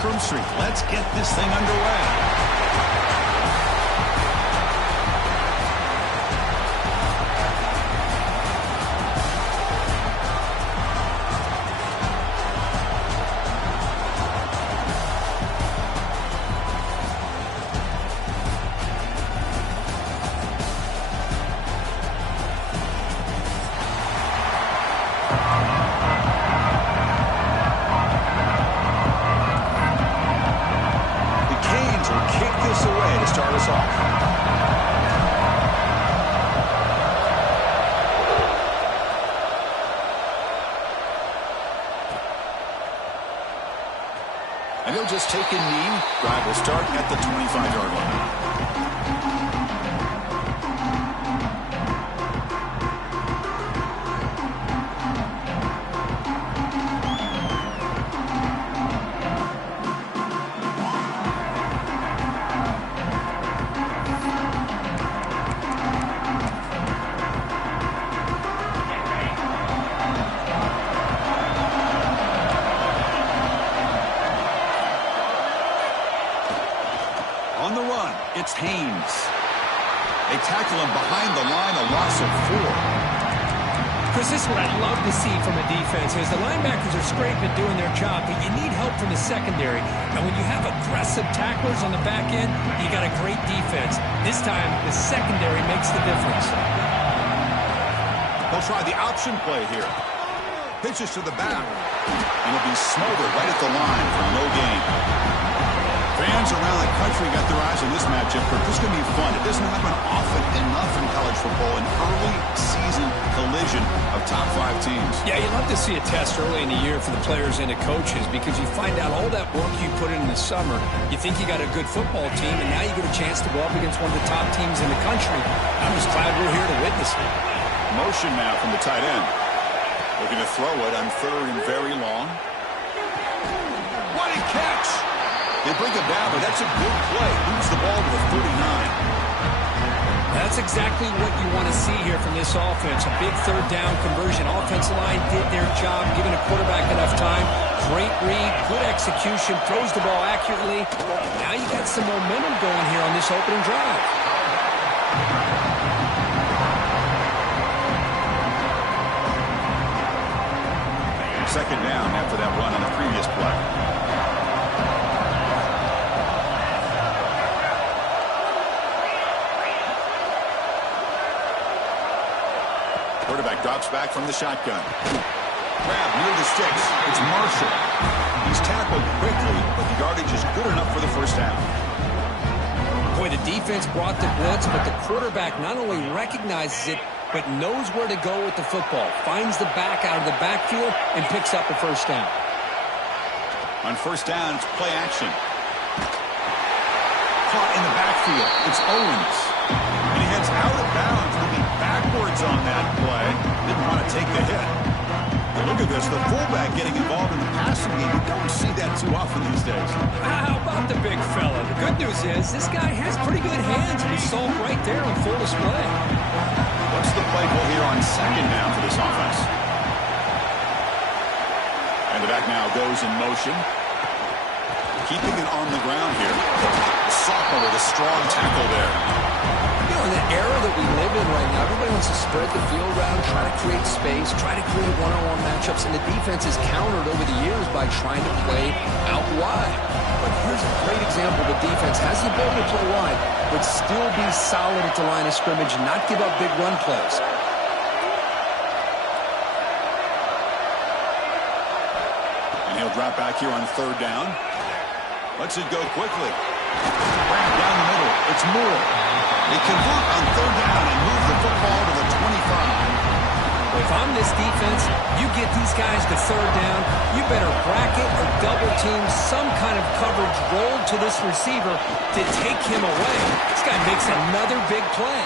Backroom Street. Let's get this thing underway. And he'll just take a knee. Drive will start at the 25-yard line. On the run, it's Haynes. They tackle him behind the line, a loss of 4. Chris, this is what I love to see from a defense is the linebackers are scraping doing their job, but you need help from the secondary. And when you have aggressive tacklers on the back end, you got a great defense. This time, the secondary makes the difference. They'll try the option play here. Pitches to the back. And he'll be smothered right at the line for no gain. Fans around the country got their eyes on this matchup, but this is going to be fun. It doesn't happen often enough in college football, an early season collision of top 5 teams. Yeah, you love to see a test early in the year for the players and the coaches because you find out all that work you put in the summer. You think you got a good football team, and now you get a chance to go up against one of the top teams in the country. I'm just glad we're here to witness it. Motion now from the tight end. Looking to throw it on 3rd and very long. What a catch! They bring him down, but that's a good play. Moves the ball to the 39. That's exactly what you want to see here from this offense. A big 3rd down conversion. Offensive line did their job, giving a quarterback enough time. Great read, good execution, throws the ball accurately. Now you got some momentum going here on this opening drive. Second down after that run on the previous play. Quarterback drops back from the shotgun. Grab near the sticks. It's Marshall. He's tackled quickly, but the yardage is good enough for the first down. Boy, the defense brought the blitz, but the quarterback not only recognizes it, but knows where to go with the football. Finds the back out of the backfield and picks up a first down. On first down, it's play action. Caught in the backfield. It's Owens. And he heads out of bounds, moving backwards on that play. Didn't want to take the hit. But look at this, the fullback getting involved in the passing game. You don't see that too often these days. How about the big fella? The good news is this guy has pretty good hands, and we saw him right there on full display. What's the play call here on second down for this offense? And the back now goes in motion. Keeping it on the ground here. Sophomore with a strong tackle there. You know, in the era that we live in right now, everybody wants to spread the field around, try to create space, try to create one-on-one matchups, and the defense is countered over the years by trying to play out wide. But here's a great example. The defense has the ability to play wide, but still be solid at the line of scrimmage and not give up big run plays. And he'll drop back here on third down. Lets it go quickly. Right down the middle. It's Moore. They convert on third down and move the football to the 25. If I'm this defense, you get these guys to third down, you better bracket or double team some kind of coverage roll to this receiver to take him away. This guy makes another big play.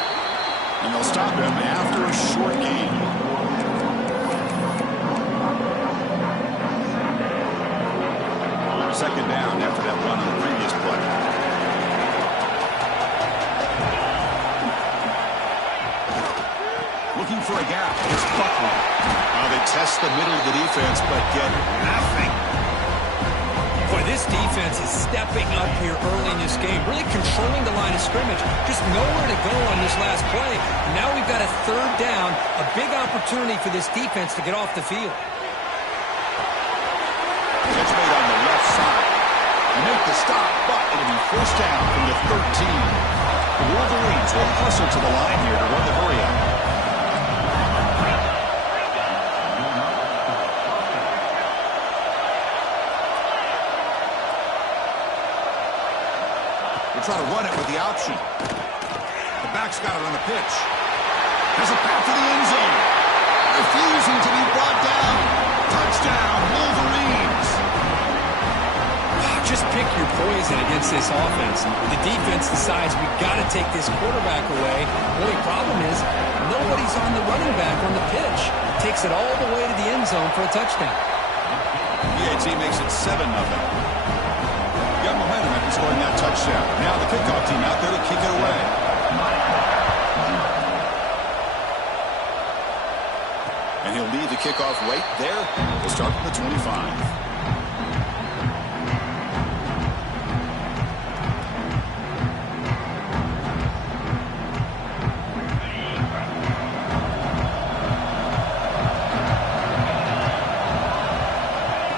And they'll stop him after a short gain. Second down after that run on the previous play. Looking for a gap. It's Buckner. They test the middle of the defense, but get nothing. Boy, This defense is stepping up here early in this game, really controlling the line of scrimmage. Just nowhere to go on this last play. And now we've got a third down, a big opportunity for this defense to get off the field. Catch made on the left side. They make the stop, but it'll be first down from the 13. The Wolverines will hustle to the line here to run the hurry-up. Try to run it with the option. The back's got it on the pitch. Has a path to the end zone. Refusing to be brought down. Touchdown, Wolverines. Just pick your poison against this offense. The defense decides we've got to take this quarterback away. The only problem is nobody's on the running back on the pitch. Takes it all the way to the end zone for a touchdown. BAT makes it 7-0. Got momentum after scoring that touchdown. Now the kickoff team out there to kick it away. And he'll leave the kickoff right there. We'll start from the 25.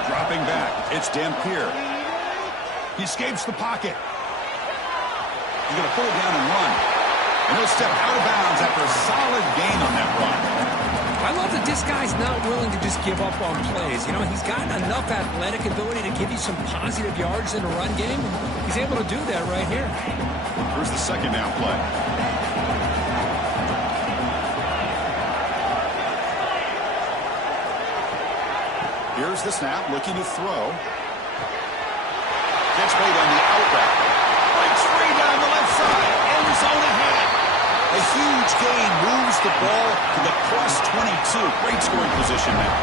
Dropping back, it's Dampier. He escapes the pocket. He's going to pull it down and run. And he'll step out of bounds after a solid gain on that run. I love that this guy's not willing to just give up on plays. You know, he's got enough athletic ability to give you some positive yards in a run game. He's able to do that right here. Here's the second down play. Here's the snap, looking to throw. Catch made on the out route. Breaks free down the left side. End zone ahead. A huge gain moves the ball to the +22. Great scoring position now.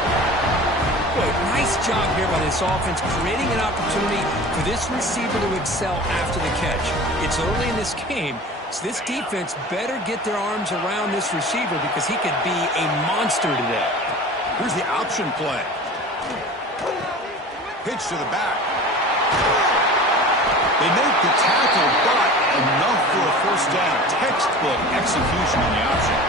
Boy, nice job here by this offense, creating an opportunity for this receiver to excel after the catch. It's early in this game, so this defense better get their arms around this receiver because he could be a monster today. Here's the option play. Pitch to the back. They make the tackle, but enough for a first down. Textbook execution on the option.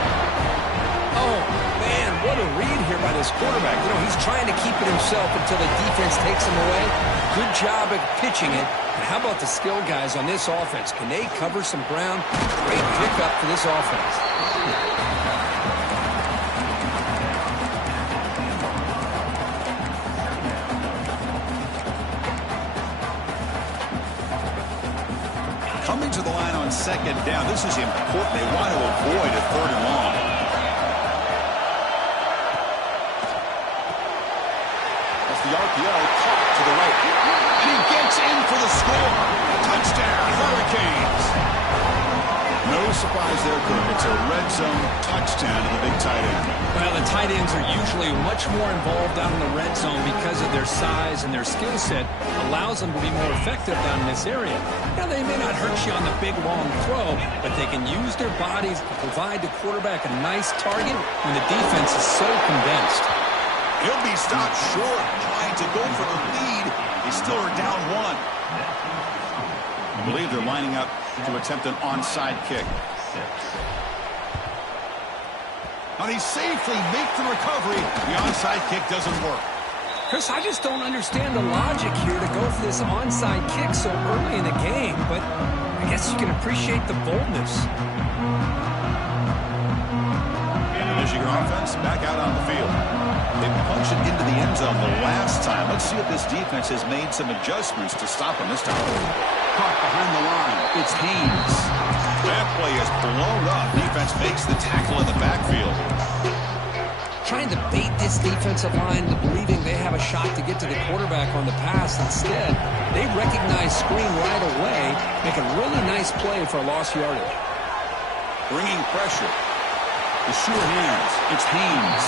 Oh, man, what a read here by this quarterback. You know, he's trying to keep it himself until the defense takes him away. Good job at pitching it. And how about the skill guys on this offense? Can they cover some ground? Great pickup for this offense. Coming to the line on second down. This is important. They want to avoid a third and long. That's the RPO caught to the right. And he gets in for the score. Touchdown, Hurricanes. No surprise there, Kirk. It's a red zone touchdown to the big tight end. Well, the tight ends are usually much more involved down in the red zone because of their size and their skill set allows them to be more effective down in this area. Now, they may not hurt you on the big, long throw, but they can use their bodies to provide the quarterback a nice target when the defense is so condensed. He'll be stopped short, trying to go for the lead. They still are down one. I believe they're lining up to attempt an onside kick. Now they safely make the recovery. The onside kick doesn't work. Chris, I just don't understand the logic here to go for this onside kick so early in the game, but I guess you can appreciate the boldness. Michigan offense back out on the field. They punched it into the end zone the last time. Let's see if this defense has made some adjustments to stop them this time. Caught behind the line. It's Haynes. That play is blown up. Defense makes the tackle in the backfield. Trying to bait this defensive line into believing they have a shot to get to the quarterback on the pass. Instead, they recognize screen right away, make a really nice play for a lost yardage. Bringing pressure. The sure hands. It's Haynes.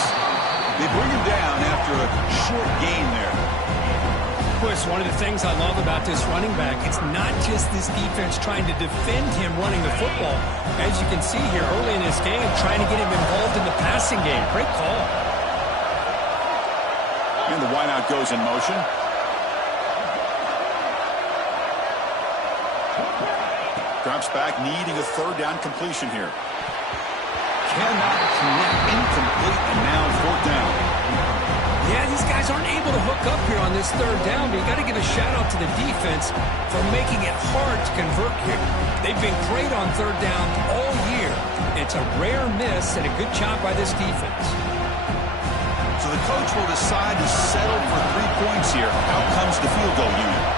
They bring him down after a short gain there. Chris, one of the things I love about this running back, it's not just this defense trying to defend him running the football. As you can see here early in this game, trying to get him involved in the passing game. Great call. And the wideout goes in motion. Drops back, needing a third down completion here. Cannot connect, incomplete, and now fourth down. Yeah, these guys aren't able to hook up here on this third down, but you got to give a shout-out to the defense for making it hard to convert here. They've been great on third down all year. It's a rare miss and a good job by this defense. So the coach will decide to settle for 3 points here. Out comes the field goal unit.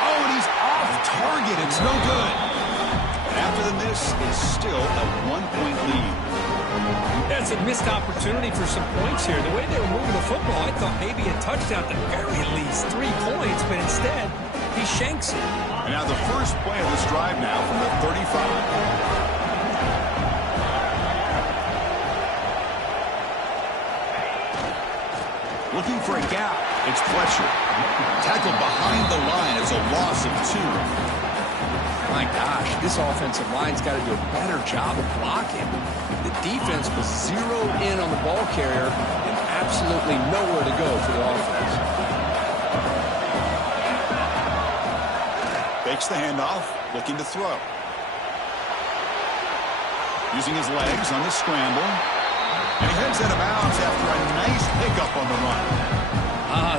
Oh, and he's off target. It's no good. And after the miss, it's still a 1-point lead. That's a missed opportunity for some points here. The way they were moving the football, I thought maybe a touchdown at the very least, 3 points, but instead, he shanks it. And now the first play of this drive now from the 35. Looking for a gap. It's Fletcher. Tackled behind the line. It's a loss of 2. My gosh, this offensive line's got to do a better job of blocking. The defense was zeroed in on the ball carrier and absolutely nowhere to go for the offense. Fakes the handoff, looking to throw. Using his legs on the scramble. And he heads out of bounds after a nice pickup on the run.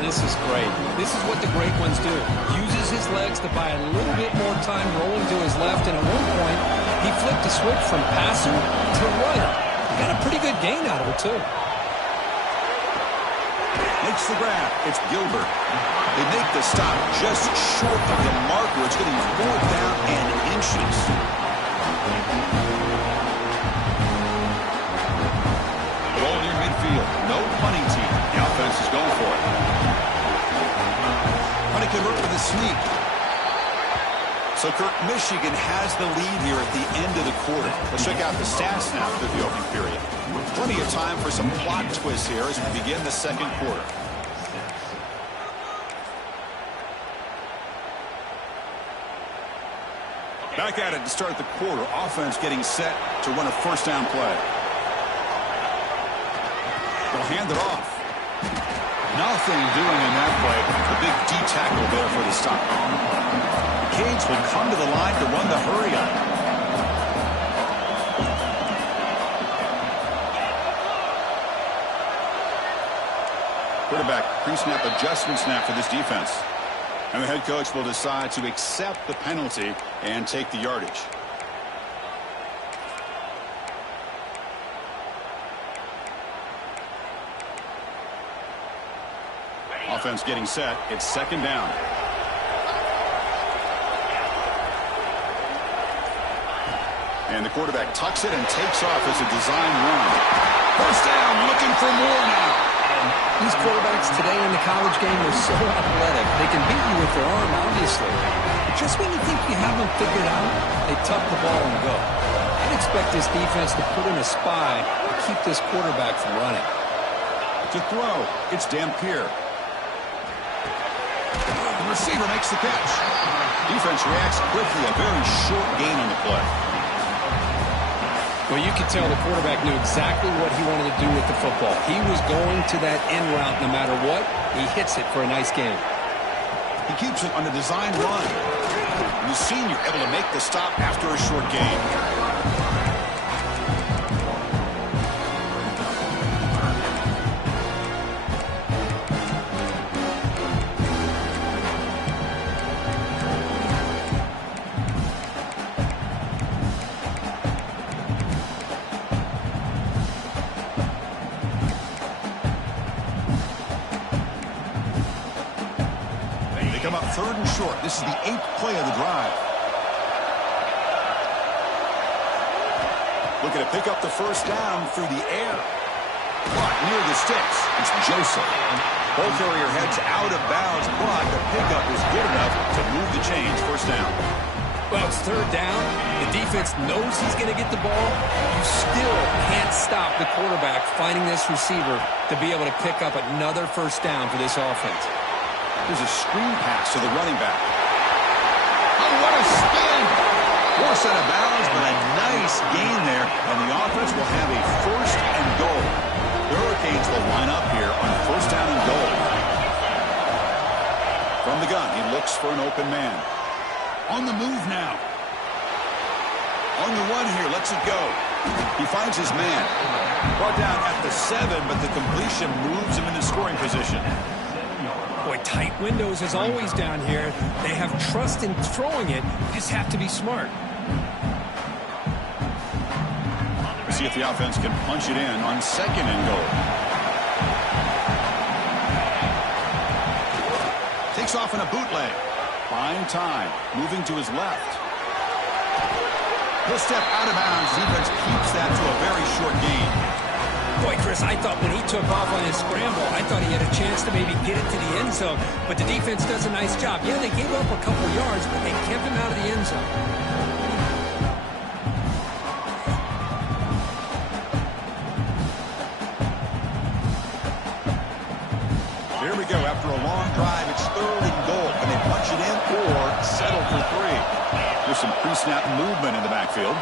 This is great. This is what the great ones do. Uses his legs to buy a little bit more time rolling to his left, and at one point, he flipped a switch from passer to runner. Got a pretty good gain out of it, too. Makes the grab. It's Gilbert. They make the stop just short of the marker. It's getting 4th down and inches. Ball near midfield. No punting team. The offense is going for it. Trying to convert with a sneak. So, Kirk, Michigan has the lead here at the end of the quarter. Let's check out the stats now through the opening period. Plenty of time for some plot twists here as we begin the second quarter. Back at it to start the quarter. Offense getting set to run a first down play. They'll hand it off. Nothing doing in that play. A big D tackle there for the stop. Canes will come to the line to run the hurry up. Quarterback pre-snap adjustment snap for this defense. And the head coach will decide to accept the penalty and take the yardage. Offense getting set. It's second down. And the quarterback tucks it and takes off as a design run. First down, looking for more now. These quarterbacks today in the college game are so athletic. They can beat you with their arm, obviously. But just when you think you have them figured out, they tuck the ball and go. I'd expect this defense to put in a spy to keep this quarterback from running. To throw, it's Dampier. The receiver makes the catch. Defense reacts quickly. A very short gain on the play. Well, you could tell the quarterback knew exactly what he wanted to do with the football. He was going to that end route no matter what. He hits it for a nice gain. He keeps it on the design run. And the senior able to make the stop after a short gain. Come up third and short. This is the 8th play of the drive. Looking to pick up the first down through the air. Caught near the sticks. It's Joseph. Ball carrier heads out of bounds, but the pickup is good enough to move the chains. First down. Well, it's third down. The defense knows he's going to get the ball. You still can't stop the quarterback finding this receiver to be able to pick up another first down for this offense. There's a screen pass to the running back. Oh, what a spin! Forced out of bounds, but a nice gain there, and the offense will have a first and goal. The Hurricanes will line up here on first down and goal. From the gun, he looks for an open man. On the move now. On the run here, lets it go. He finds his man. Brought down at the 7, but the completion moves him into scoring position. Boy, tight windows as always down here. They have trust in throwing it. You just have to be smart. We'll see if the offense can punch it in on 2nd and goal. Takes off in a bootleg. Buying time. Moving to his left. He'll step out of bounds. Defense keeps that to a very short gain. Boy, Chris, I thought when he took off on his scramble, I thought he had a chance to maybe get it to the end zone. But the defense does a nice job. Yeah, they gave up a couple yards, but they kept him out of the end zone. Here we go. After a long drive, it's 3rd and goal. Can they punch it in or settle for 3? There's some pre-snap movement in the backfield.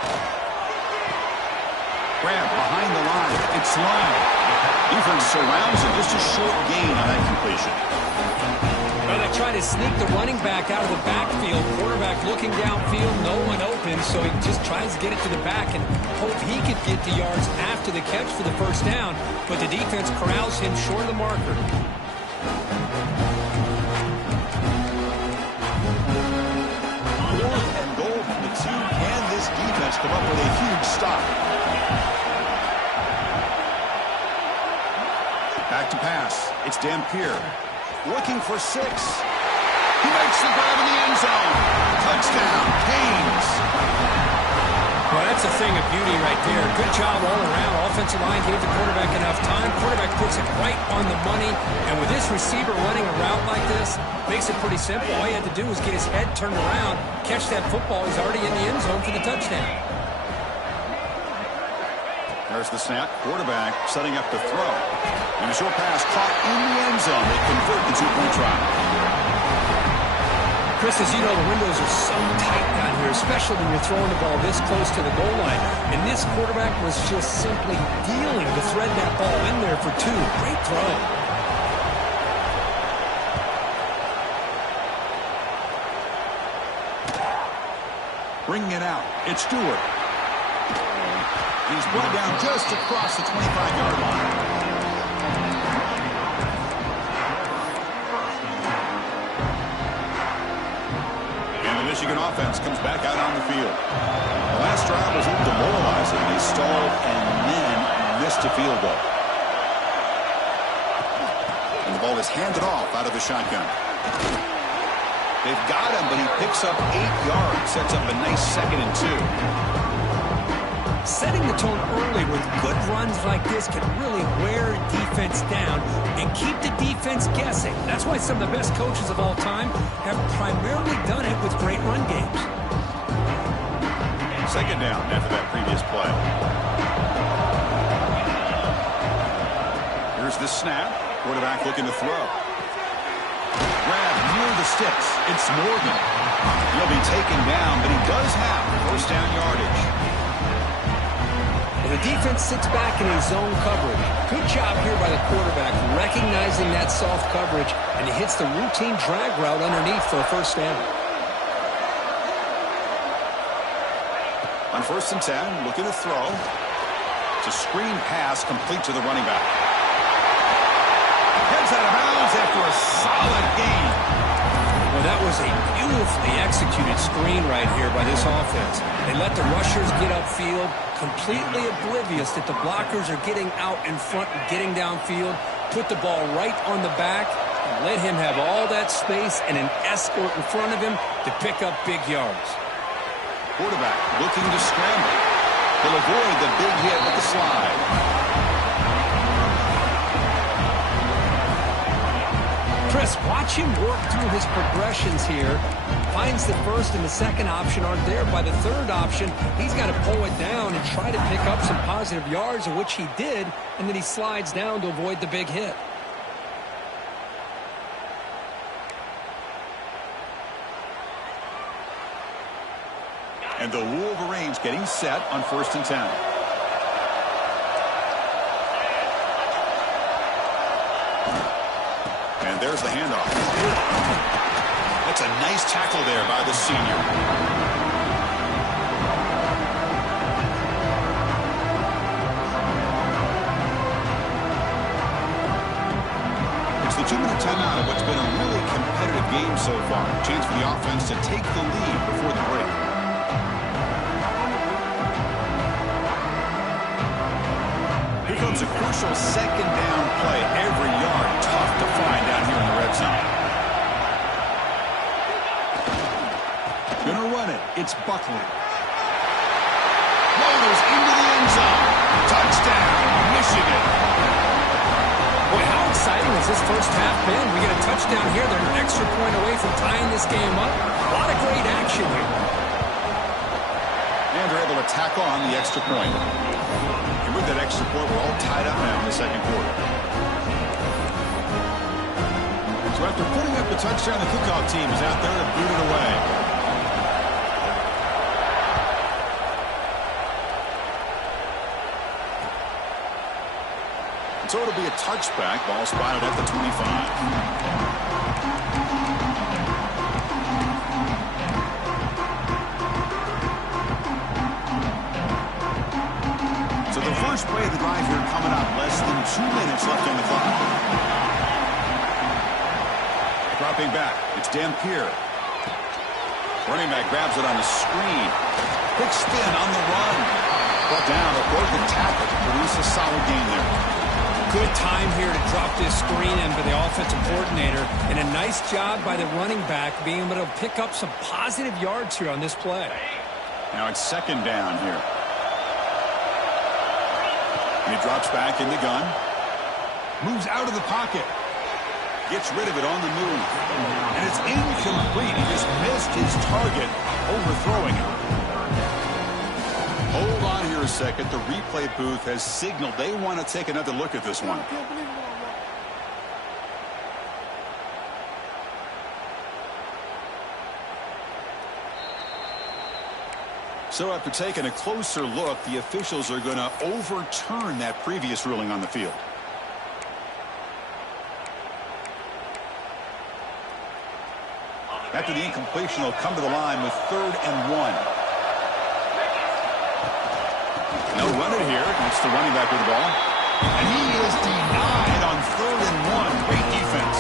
Grab behind the line. It's long. Defense surrounds it. Just a short gain on that completion. Well, they try to sneak the running back out of the backfield. Quarterback looking downfield. No one open, so he just tries to get it to the back and hope he could get the yards after the catch for the first down. But the defense corrals him short of the marker. 4th and goal from the 2. Can this defense come up with a huge stop? Back to pass. It's Dampier. Looking for 6. He makes the grab in the end zone. Touchdown, Canes. Well, that's a thing of beauty right there. Good job all around. Offensive line gave the quarterback enough time. Quarterback puts it right on the money. And with this receiver running a route like this, makes it pretty simple. All he had to do was get his head turned around, catch that football. He's already in the end zone for the touchdown. There's the snap. Quarterback setting up the throw. And a short pass caught in the end zone. They convert the 2-point try. Chris, as you know, the windows are so tight down here, especially when you're throwing the ball this close to the goal line. And this quarterback was just simply dealing to thread that ball in there for 2. Great throw. Bringing it out. It's Stewart. He's brought down just across the 25-yard line. And the Michigan offense comes back out on the field. The last drive was a little demoralizing. They stalled and then missed a field goal. And the ball is handed off out of the shotgun. They've got him, but he picks up 8 yards. Sets up a nice 2nd and 2. Setting the tone early with good runs like this can really wear a defense down and keep the defense guessing. That's why some of the best coaches of all time have primarily done it with great run games. 2nd down after that previous play. Here's the snap. Quarterback looking to throw. Grab near the sticks. It's Morgan. He'll be taken down, but he does have first down yardage. The defense sits back in his zone coverage. Good job here by the quarterback recognizing that soft coverage, and he hits the routine drag route underneath for a first down. On 1st and 10, looking to throw. It's a screen pass complete to the running back. Gets out of bounds after a solid gain. Well, that was a beautifully executed screen right here by this offense. They let the rushers get upfield, completely oblivious that the blockers are getting out in front and getting downfield, put the ball right on the back, and let him have all that space and an escort in front of him to pick up big yards. Quarterback looking to scramble. He'll avoid the big hit with the slide. Chris, watch him work through his progressions here. Finds the first and the second option aren't there. By the third option, he's got to pull it down and try to pick up some positive yards, of which he did, and then he slides down to avoid the big hit. And the Wolverines getting set on 1st and 10. And there's the handoff. That's a nice tackle there by the senior. It's the 2-minute timeout of what's been a really competitive game so far. Chance for the offense to take the lead before the break. Here comes a crucial second down play. Every yard tough to find down here in the red zone. Gonna run it. It's Buckley. Motors into the end zone. Touchdown, Michigan. Boy, how exciting has this first half been? We get a touchdown here. They're an extra point away from tying this game up. A lot of great action here. And they're able to tackle on the extra point. And with that extra point, we're all tied up now in the second quarter. So after putting up the touchdown, the kickoff team is out there to boot it away. So it'll be a touchback. Ball spotted at the 25. So the first play of the drive here coming up. Less than 2 minutes left on the clock. Dropping back. It's Dampier. Running back grabs it on the screen. Quick spin on the run. Brought down a broken tackle to produce a solid gain there. Good time here to drop this screen in for the offensive coordinator. And a nice job by the running back being able to pick up some positive yards here on this play. Now it's second down here. And he drops back in the gun. Moves out of the pocket. Gets rid of it on the move. And it's incomplete. He just missed his target, overthrowing it. Hold on here a second. The replay booth has signaled they want to take another look at this one. So after taking a closer look, the officials are going to overturn that previous ruling on the field. After the incompletion, they'll come to the line with 3rd and 1. No run it here. It's the running back with the ball. And he is denied on 3rd and 1. Great defense.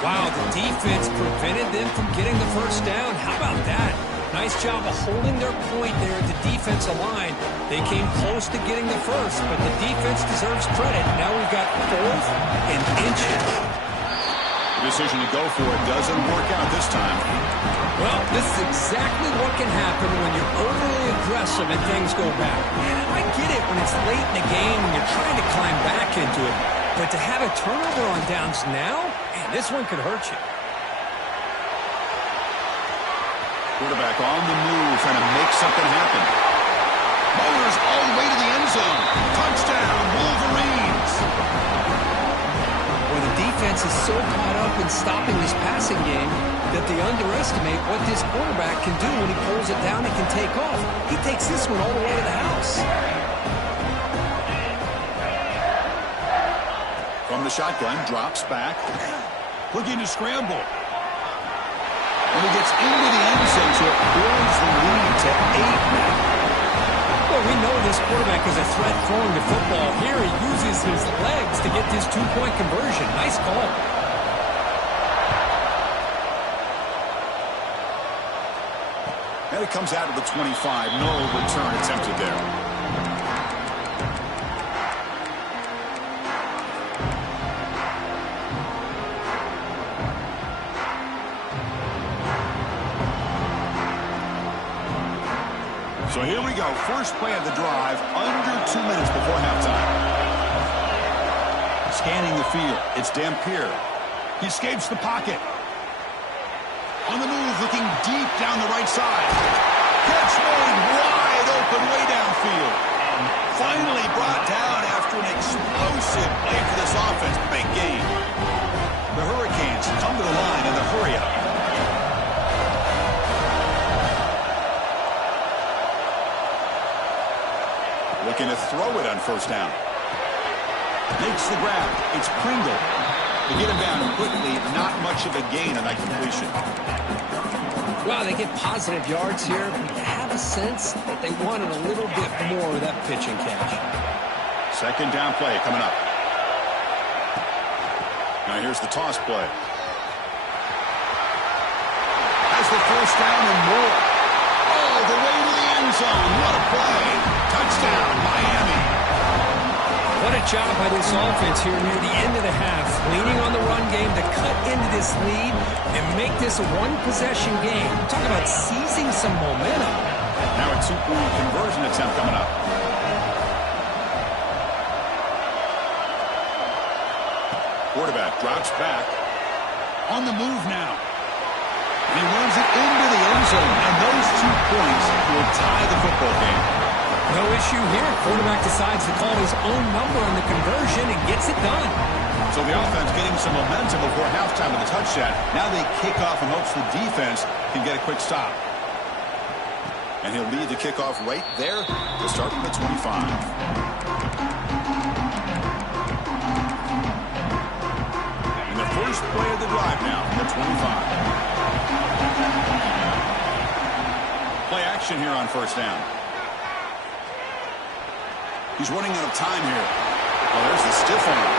Wow, the defense prevented them from getting the first down. How about that? Nice job of holding their point there at the defensive line. They came close to getting the first, but the defense deserves credit. Now we've got 4th and inches. The decision to go for it doesn't work out this time. Well, this is exactly what can happen when you're overly aggressive and things go bad. And I get it when it's late in the game and you're trying to climb back into it. But to have a turnover on downs now, man, this one could hurt you. Quarterback on the move, trying to make something happen. Motors all the way to the end zone. Touchdown, Wolverines. Well, the defense is so caught up in stopping this passing game that they underestimate what this quarterback can do when he pulls it down and can take off. He takes this one all the way to the house. From the shotgun, drops back. Looking to scramble. And he gets into the end zone, so it builds the lead to 8 now. Well, we know this quarterback is a threat throwing the football. Here he uses his legs to get this 2-point conversion. Nice call. And it comes out of the 25. No return attempted there. So here we go. First play of the drive, under 2 minutes before halftime. Scanning the field. It's Dampier. He escapes the pocket. On the move, looking deep down the right side. Catch made wide open way downfield. Finally brought down after an explosive play for this offense. Big game. The Hurricanes come to the line in a hurry up. Looking to throw it on first down. Makes the grab. It's Pringle. To get him down quickly, not much of a gain on that completion. Well, they get positive yards here, but you have a sense that they wanted a little bit more of that pitch and catch. Second down play coming up. Now here's the toss play. Has the first down and more. All the way to the end zone. What a play. Touchdown, Miami. What a job by this offense here near the end of the half, leaning on the run game to cut into this lead and make this a one-possession game. Talk about seizing some momentum. Now a two-point conversion attempt coming up. Quarterback drops back. On the move now. He runs it into the end zone, and those 2 points will tie the football game. No issue here. Quarterback decides to call his own number on the conversion and gets it done. So the offense getting some momentum before halftime with a touchdown. Now they kick off and hopes the defense can get a quick stop. And he'll lead the kickoff right there to start from the 25. And the first play of the drive now from the 25. Play action here on first down. He's running out of time here. Well, there's the stiff arm.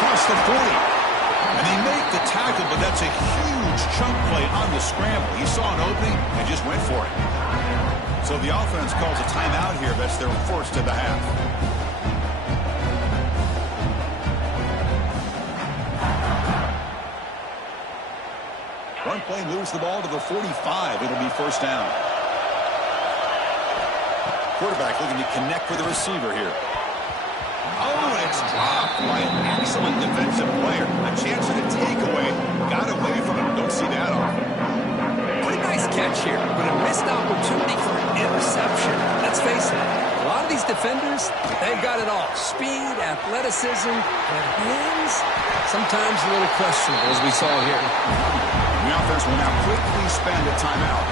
Across the 40. And they make the tackle, but that's a huge chunk play on the scramble. He saw an opening and just went for it. So the offense calls a timeout here. That's their first of the half. Run play moves the ball to the 45. It'll be first down. Quarterback looking to connect with the receiver here. Oh, and it's dropped by an excellent defensive player. A chance at a takeaway. Got away from him. Don't see that often. Pretty nice catch here, but a missed opportunity for an interception. Let's face it, a lot of these defenders, they've got it all. Speed, athleticism, but hands, sometimes a little questionable, as we saw here. The offense will now quickly spend a timeout.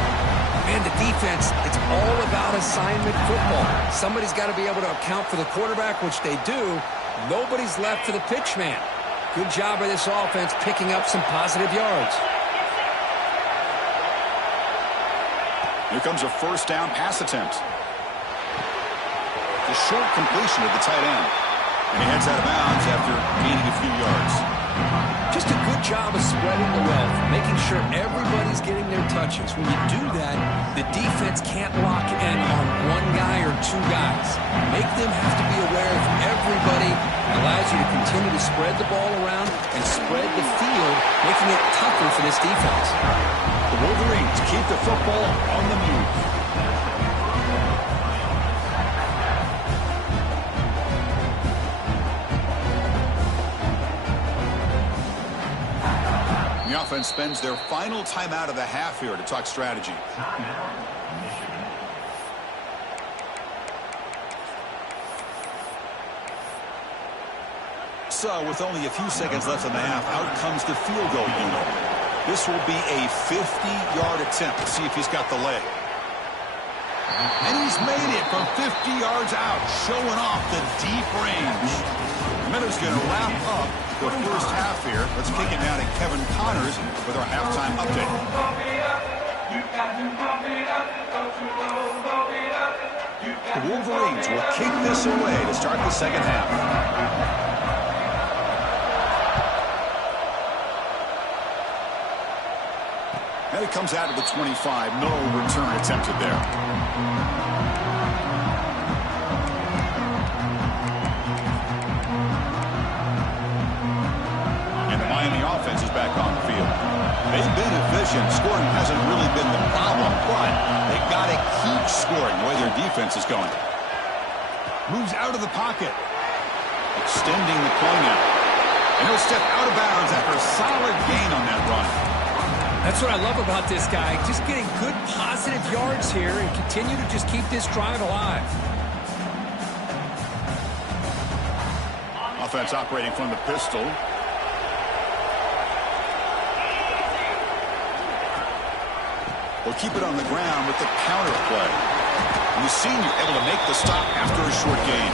Man, the defense, it's all about assignment football. Somebody's got to be able to account for the quarterback, which they do. Nobody's left for the pitch man. Good job by this offense picking up some positive yards. Here comes a first down pass attempt. The short completion of the tight end. And he heads out of bounds after gaining a few yards. Just a good job of spreading the wealth, making sure everybody's getting their touches. When you do that, the defense can't lock in on one guy or two guys. Make them have to be aware of everybody. It allows you to continue to spread the ball around and spread the field, making it tougher for this defense. The Wolverines keep the football on the move. The offense spends their final timeout of the half here to talk strategy. So, with only a few seconds left in the half, out comes the field goal unit. This will be a 50-yard attempt to see if he's got the leg. And he's made it from 50 yards out, showing off the deep range. Miller's going to wrap up the first half here. Let's kick it down to Kevin Connors with our halftime update. The Wolverines will kick this away to start the second half. And it comes out of the 25. No return attempted there. And the Miami offense is back on the field. They've been efficient. Scoring hasn't really been the problem, but they've got to keep scoring the way their defense is going. Moves out of the pocket. Extending the play now. And he'll step out of bounds after a solid gain on that run. That's what I love about this guy. Just getting good positive yards here and continue to just keep this drive alive. Offense operating from the pistol. Will keep it on the ground with the counter play. And the senior able to make the stop after a short gain.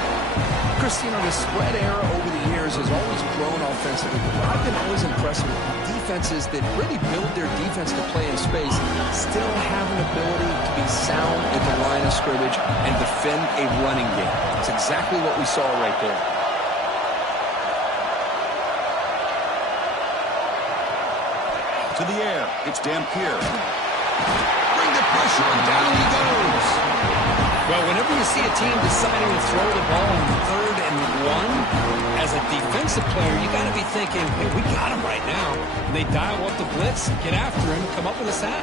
Christine, the spread era over the years has always grown offensively, but I've been always impressed with defenses that really build their defense to play in space, still have an ability to be sound at the line of scrimmage and defend a running game. That's exactly what we saw right there. To the air, it's Dampier. Bring the pressure, and down he goes. Well, whenever you see a team deciding to throw the ball on 3rd and 1, as a defensive player, you got to be thinking, hey, we got him right now. And they dial up the blitz, get after him, come up with a sack.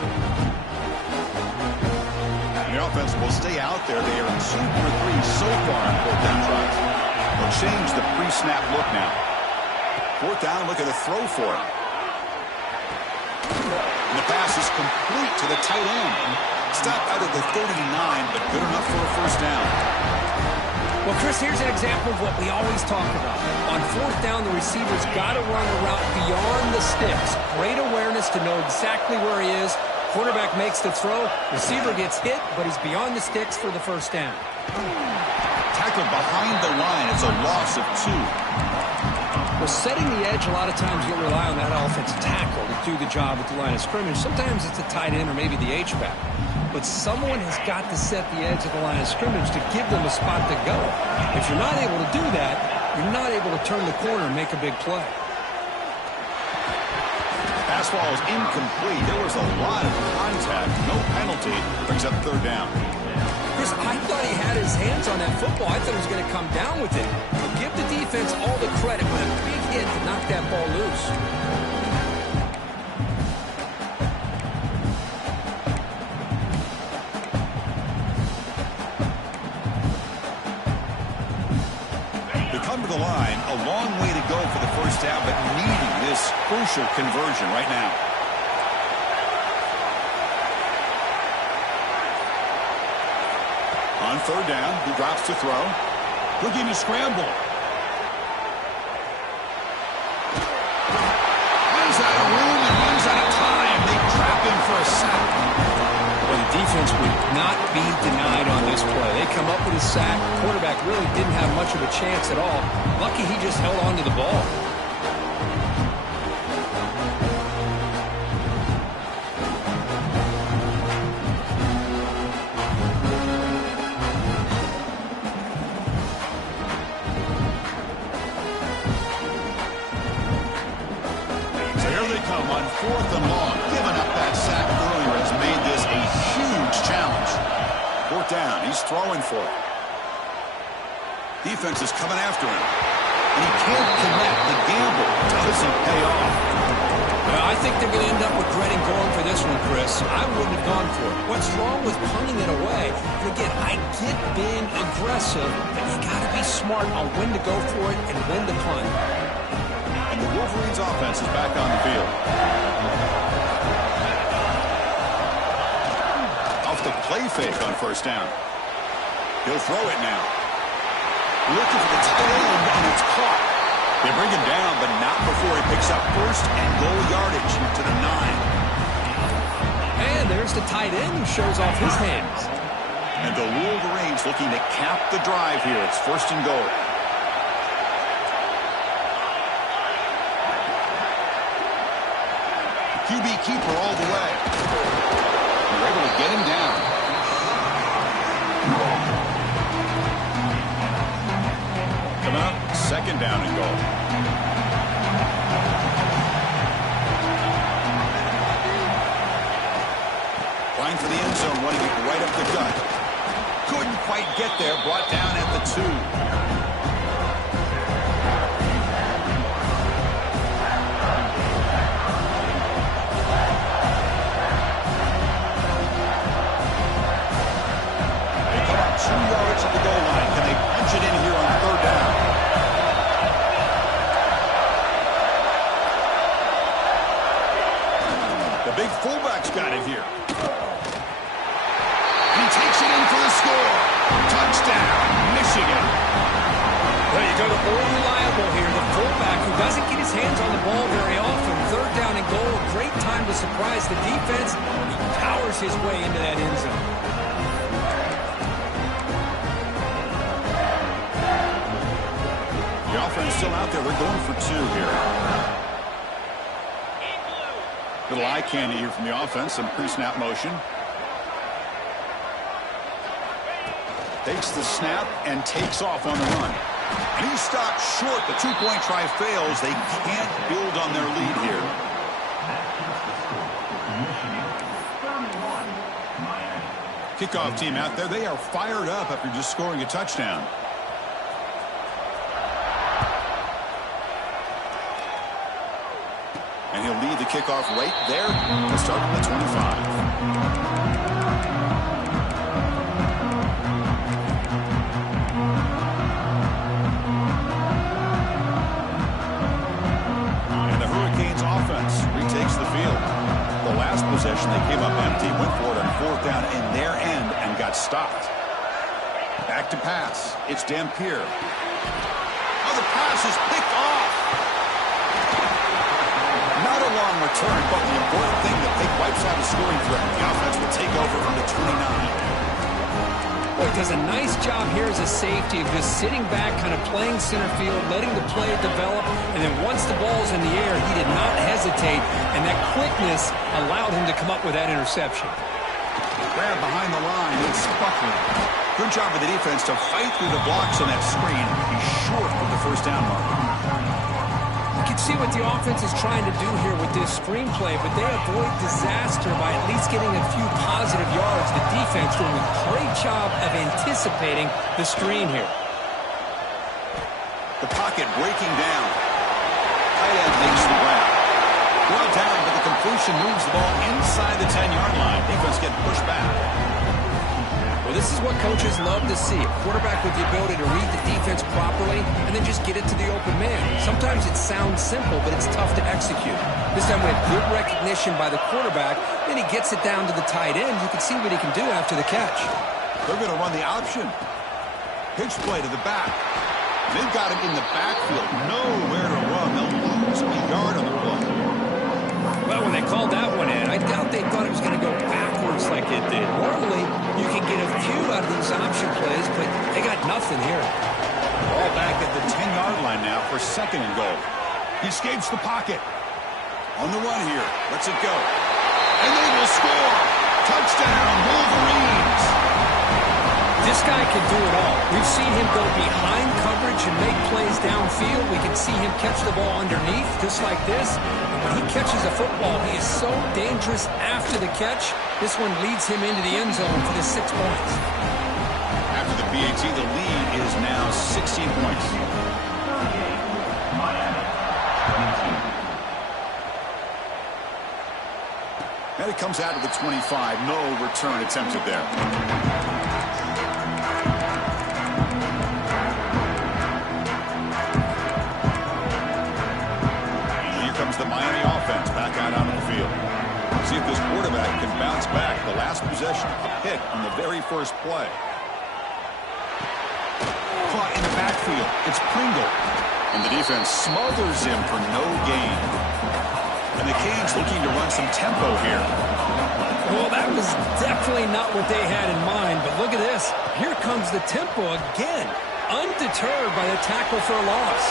And the offense will stay out there. They are in 2 for 3 so far on 4th down drives. They'll change the pre-snap look now. 4th down, look at a throw for him. And the pass is complete to the tight end. Stopped out of the 39, but good enough for a 1st down. Well, Chris, here's an example of what we always talk about. On 4th down, the receiver's got to run a route beyond the sticks. Great awareness to know exactly where he is. Quarterback makes the throw. Receiver gets hit, but he's beyond the sticks for the 1st down. Tackled behind the line. It's a loss of 2. Well, setting the edge, a lot of times you'll rely on that offensive tackle to do the job at the line of scrimmage. Sometimes it's a tight end or maybe the H-back. But someone has got to set the edge of the line of scrimmage to give them a spot to go. If you're not able to do that, you're not able to turn the corner and make a big play. Pass ball is incomplete. There was a lot of contact. No penalty. Brings up 3rd down. Chris, I thought he had his hands on that football. I thought he was going to come down with it. Give the defense all the credit, but a big hit to knock that ball loose. To come to the line, a long way to go for the 1st down, but needing this crucial conversion right now. On 3rd down, he drops to throw. Looking to scramble. Runs out of room and runs out of time. They trap him for a sack. Well, the defense would not be denied on this play. They come up with a sack. Quarterback really didn't have much of a chance at all. Lucky he just held on to the ball. On 4th and long, giving up that sack earlier has made this a huge challenge. 4th down, he's throwing for it. Defense is coming after him. And he can't connect. The gamble doesn't pay off. Well, I think they're going to end up regretting going for this one, Chris. I wouldn't have gone for it. What's wrong with punting it away? And again, I get being aggressive, but you got to be smart on when to go for it and when to punt. And the Wolverines offense is back on the field. Off the play fake on 1st down. He'll throw it now. Looking for the tight end, and it's caught. They bring him down, but not before he picks up 1st and goal yardage to the 9. And there's the tight end who shows off his hands. And the Wolverines looking to cap the drive here. It's 1st and goal. QB keeper all the way. They're able to get him down. Coming up, 2nd down and goal. Line for the end zone, wanting it right up the gut. Couldn't quite get there, brought down at the 2. At the goal line. Can they punch it in here on 3rd down? The big fullback's got it here. And he takes it in for the score. Touchdown, Michigan. Well, you go to old reliable here, the fullback who doesn't get his hands on the ball very often. 3rd down and goal, great time to surprise the defense. He powers his way into that end zone. still out there. They're going for 2 here. Little eye candy here from the offense. Some pre-snap motion. Takes the snap and takes off on the run. And he stopped short. The 2-point try fails. They can't build on their lead here. Kickoff team out there. They are fired up after just scoring a touchdown. And he'll lead the kickoff right there. Let's start at the 25. Retakes the field. The last possession, they came up empty, went for it on 4th down in their end and got stopped. Back to pass. It's Dampier. Oh, the pass is picked off. Not a long return, but the important thing that Pick wipes out a scoring threat. The offense will take over from the 29. Well, he does a nice job here as a safety of just sitting back, kind of playing center field, letting the play develop, and then once the ball's in the air, he did not hesitate, and that quickness allowed him to come up with that interception. Grab behind the line, it's Buckley. Good job of the defense to fight through the blocks on that screen. He's short with the first down mark. You can see what the offense is trying to do here with this screenplay, but they avoid disaster by at least getting a few positive yards. The defense doing a great job of anticipating the screen here. The pocket breaking down. Tight end makes the grab. Brought down, but the completion moves the ball inside the 10-yard line. Defense getting pushed back. Well, this is what coaches love to see. A quarterback with the ability to read the defense properly and then just get it to the open man. Sometimes it sounds simple, but it's tough to execute. This time we have good recognition by the quarterback. Then he gets it down to the tight end. You can see what he can do after the catch. They're going to run the option. Pitch play to the back. They've got him in the backfield. Nowhere to run. They'll lose a yard on the play. Well, when they called that one in, I doubt they thought it was going to go backwards like it did. Normally, you can get a few out of these option plays, but they got nothing here. Ball back at the 10-yard line now for 2nd and goal. He escapes the pocket. On the run here. Lets it go. And they will score. Touchdown, Wolverines. This guy can do it all. We've seen him go behind coverage and make plays downfield. We can see him catch the ball underneath, just like this. And when he catches a football, he is so dangerous after the catch. This one leads him into the end zone for the 6 points. After the PAT, the lead is now 16 points. And it comes out to the 25. No return attempted there. The Miami offense back out onto the field. See if this quarterback can bounce back. The last possession, a pick on the very first play. Caught in the backfield. It's Pringle. And the defense smothers him for no gain. And the Canes looking to run some tempo here. Well, that was definitely not what they had in mind. But look at this. Here comes the tempo again. Undeterred by the tackle for a loss.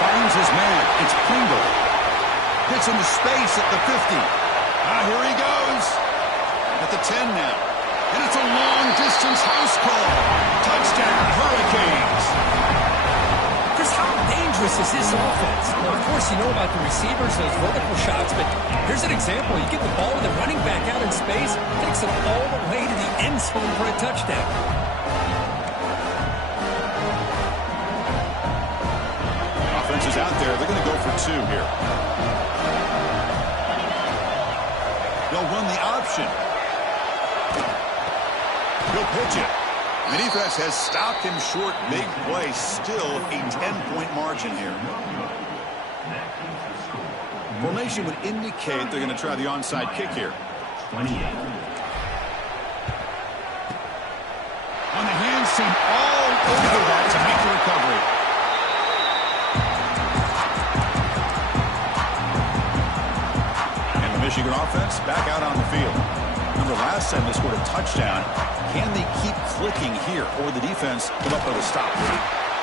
Finds his man. It's Pringle. Hits into space at the 50. Here he goes. At the 10 now. And it's a long-distance house call. Touchdown, Hurricanes. Chris, how dangerous is this offense? Well, of course, you know about the receivers, those vertical shots, but here's an example. You get the ball with the running back out in space, takes it all the way to the end zone for a touchdown. Offense is out there. They're going to go for 2 here. They'll run the option. He'll pitch it. The defense has stopped him short. Big play. Still a 10-point margin here. Formation would indicate they're going to try the onside kick here. 28. On the hands team all over that to make the recovery. Michigan offense back out on the field. Remember last time they scored a touchdown. Can they keep clicking here, or the defense come up with a stop?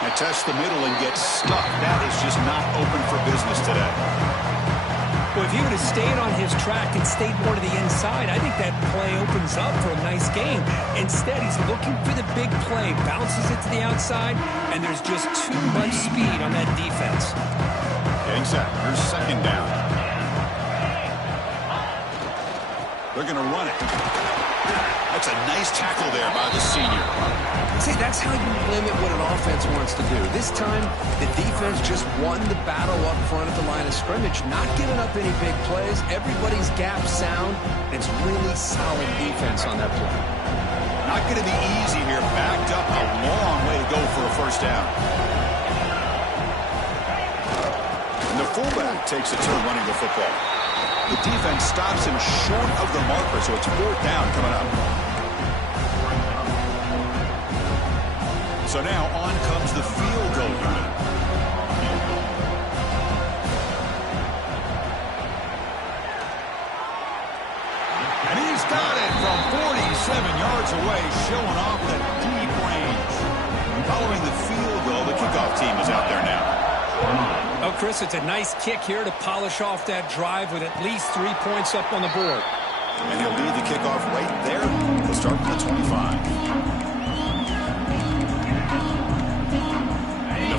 And test the middle and get stuck. That is just not open for business today. Well, if he would have stayed on his track and stayed more to the inside, I think that play opens up for a nice game. Instead, he's looking for the big play, bounces it to the outside, and there's just too much speed on that defense. Getting set. Here's second down. They're going to run it. That's a nice tackle there by the senior. See, that's how you limit what an offense wants to do. This time, the defense just won the battle up front at the line of scrimmage, not giving up any big plays. Everybody's gap sound, and it's really solid defense on that play. Not going to be easy here. Backed up a long way to go for a first down. And the fullback takes a turn running the football. The defense stops him short of the marker, so it's fourth down coming up. So now on comes the field goal unit. And he's got it from 47 yards away, showing off the deep range. Following the field goal, the kickoff team is out there now. Oh, Chris, it's a nice kick here to polish off that drive with at least 3 points up on the board. And he'll lead the kickoff right there. He'll start from the 25.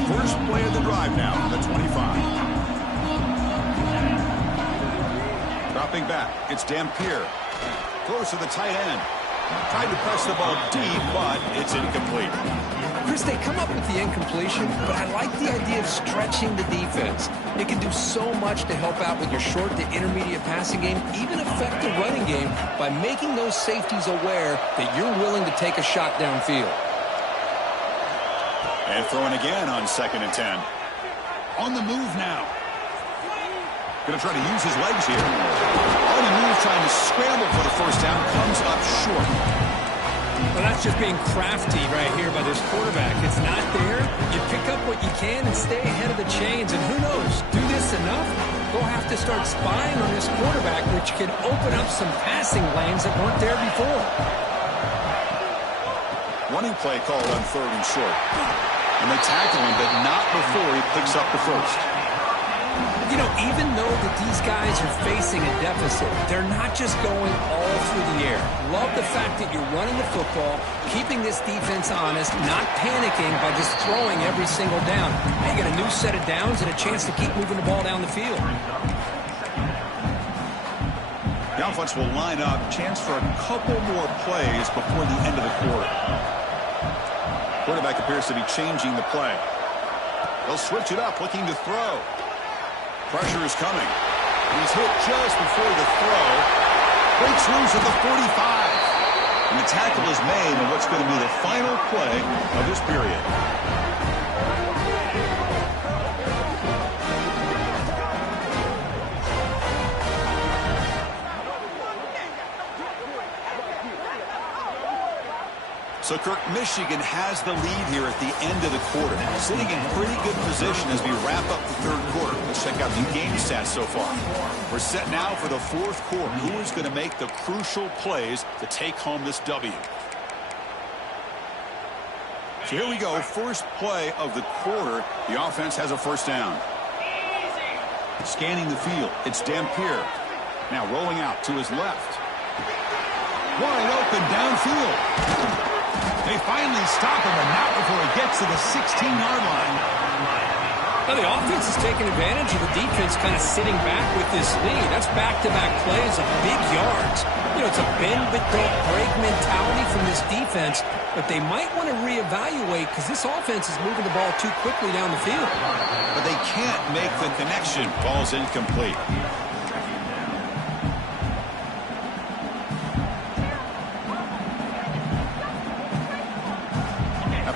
First play of the drive now from the 25. Dropping back, it's Dampier. Close to the tight end. Tried to press the ball deep, but it's incomplete. Chris, they come up with the incompletion, but I like the idea of stretching the defense. It can do so much to help out with your short to intermediate passing game, even affect the running game by making those safeties aware that you're willing to take a shot downfield. And throwing again on 2nd and 10. On the move now. Going to try to use his legs here. On the move, trying to scramble for the first down. Comes up short. Well, that's just being crafty right here by this quarterback. It's not there. You pick up what you can and stay ahead of the chains. And who knows, do this enough, they'll have to start spying on this quarterback, which can open up some passing lanes that weren't there before. Running play called on 3rd and short. And they tackle him, but not before he picks up the first. You know, even though that these guys are facing a deficit, they're not just going all through the air. Love the fact that you're running the football, keeping this defense honest, not panicking by just throwing every single down. Now you got a new set of downs and a chance to keep moving the ball down the field. The offense will line up. Chance for a couple more plays before the end of the quarter. Quarterback appears to be changing the play. They'll switch it up, looking to throw. Pressure is coming. He's hit just before the throw. Breaks loose at the 45. And the tackle is made on what's going to be the final play of this period. So, Kirk, Michigan has the lead here at the end of the quarter. Sitting in pretty good position as we wrap up the third quarter. Let's check out the game stats so far. We're set now for the fourth quarter. Who is going to make the crucial plays to take home this W? So here we go. First play of the quarter. The offense has a first down. Scanning the field. It's Dampier. Now rolling out to his left. Wide open downfield. They finally stop him, and not before he gets to the 16-yard line. Now the offense is taking advantage of the defense kind of sitting back with this lead. That's back-to-back plays of big yards. You know, it's a bend-but-don't-break mentality from this defense, but they might want to reevaluate because this offense is moving the ball too quickly down the field. But they can't make the connection. Ball's incomplete.